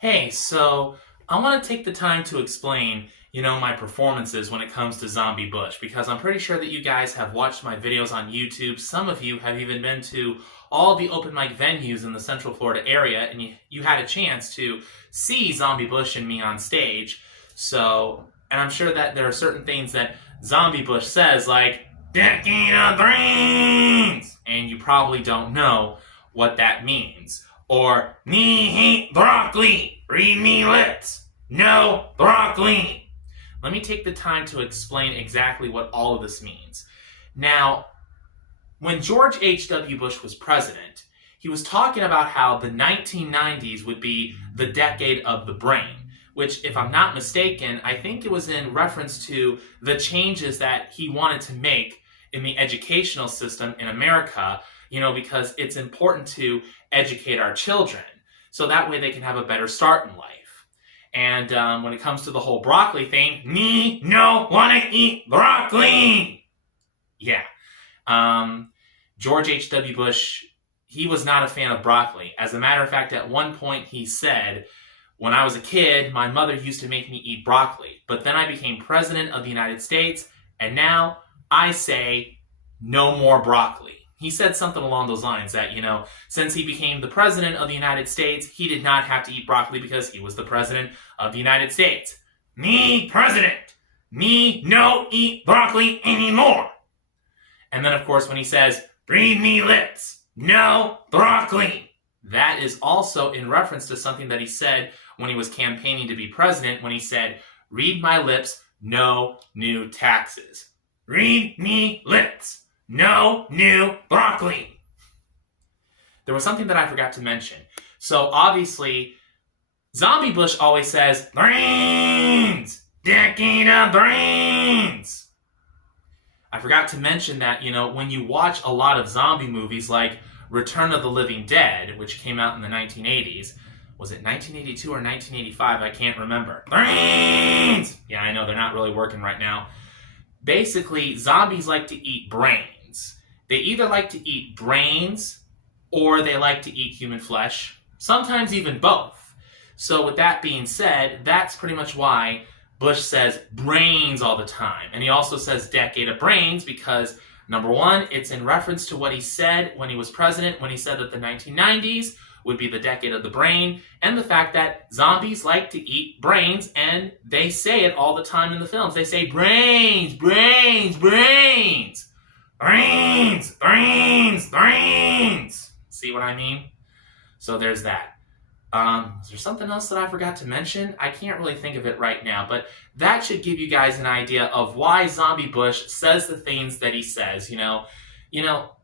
Hey, so I want to take the time to explain, my performances when it comes to Zombie Bush, because I'm pretty sure that you guys have watched my videos on YouTube. Some of you have even been to all the open mic venues in the Central Florida area, and you had a chance to see Zombie Bush and me on stage. And I'm sure that there are certain things that Zombie Bush says, like, "Decade of Dreams," and you probably don't know what that means. Or, "Me hate broccoli, read me lips, no broccoli." Let me take the time to explain exactly what all of this means. Now, when George H.W. Bush was president, he was talking about how the 1990s would be the decade of the brain, which, if I'm not mistaken, I think it was in reference to the changes that he wanted to make in the educational system in America, because it's important to educate our children so that way they can have a better start in life. And when it comes to the whole broccoli thing, me no want to eat broccoli. Yeah. George H.W. Bush, he was not a fan of broccoli. As a matter of fact, at one point he said, "When I was a kid, my mother used to make me eat broccoli. But then I became president of the United States, and now I say no more broccoli." He said something along those lines that, since he became the president of the United States, he did not have to eat broccoli because he was the president of the United States. Me president. Me no eat broccoli anymore. And then, of course, when he says, "Read me lips, no broccoli," that is also in reference to something that he said when he was campaigning to be president, when he said, "Read my lips, no new taxes." Read me lips. No new broccoli. There was something that I forgot to mention. So obviously, Zombie Bush always says, "Brains! Decade of brains!" I forgot to mention that, when you watch a lot of zombie movies like Return of the Living Dead, which came out in the 1980s, was it 1982 or 1985? I can't remember. Brains! Yeah, I know, they're not really working right now. Basically, zombies like to eat brains. They either like to eat brains or they like to eat human flesh, sometimes even both. So with that being said, that's pretty much why Bush says brains all the time. And he also says decade of brains because, number one, it's in reference to what he said when he was president, when he said that the 1990s would be the decade of the brain, and the fact that zombies like to eat brains, and they say it all the time in the films. They say brains, brains, brains. Brains, brains, brains. See what I mean? So there's that. Is there something else that I forgot to mention? I can't really think of it right now, but that should give you guys an idea of why Zombie Bush says the things that he says,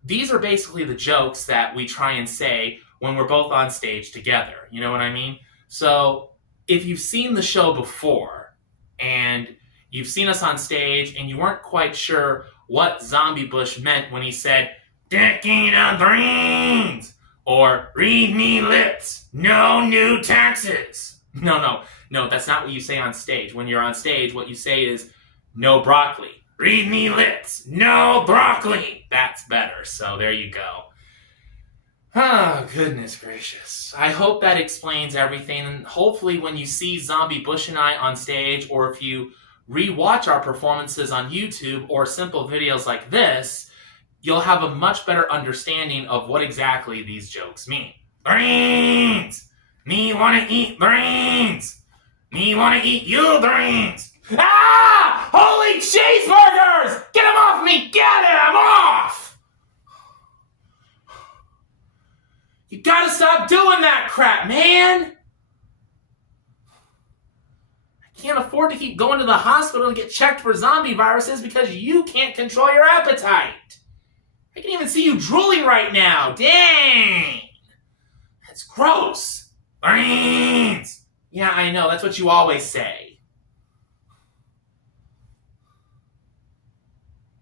These are basically the jokes that we try and say when we're both on stage together. You know what I mean? So if you've seen the show before and you've seen us on stage and you weren't quite sure what Zombie Bush meant when he said, "Decade of brains," or "Read me lips, no new taxes." No, that's not what you say on stage. When you're on stage, what you say is, "No broccoli. Read me lips, no broccoli." That's better, so there you go. Oh, goodness gracious. I hope that explains everything. And hopefully when you see Zombie Bush and I on stage, or if you re-watch our performances on YouTube or simple videos like this, you'll have a much better understanding of what exactly these jokes mean. Brains! Me wanna eat brains! Me wanna eat you brains! Ah! Holy cheeseburgers! Get them off me! Get them off! You gotta stop doing that crap, man! I can't afford to keep going to the hospital to get checked for zombie viruses because you can't control your appetite. I can even see you drooling right now. Dang! That's gross. Brains! Yeah, I know. That's what you always say.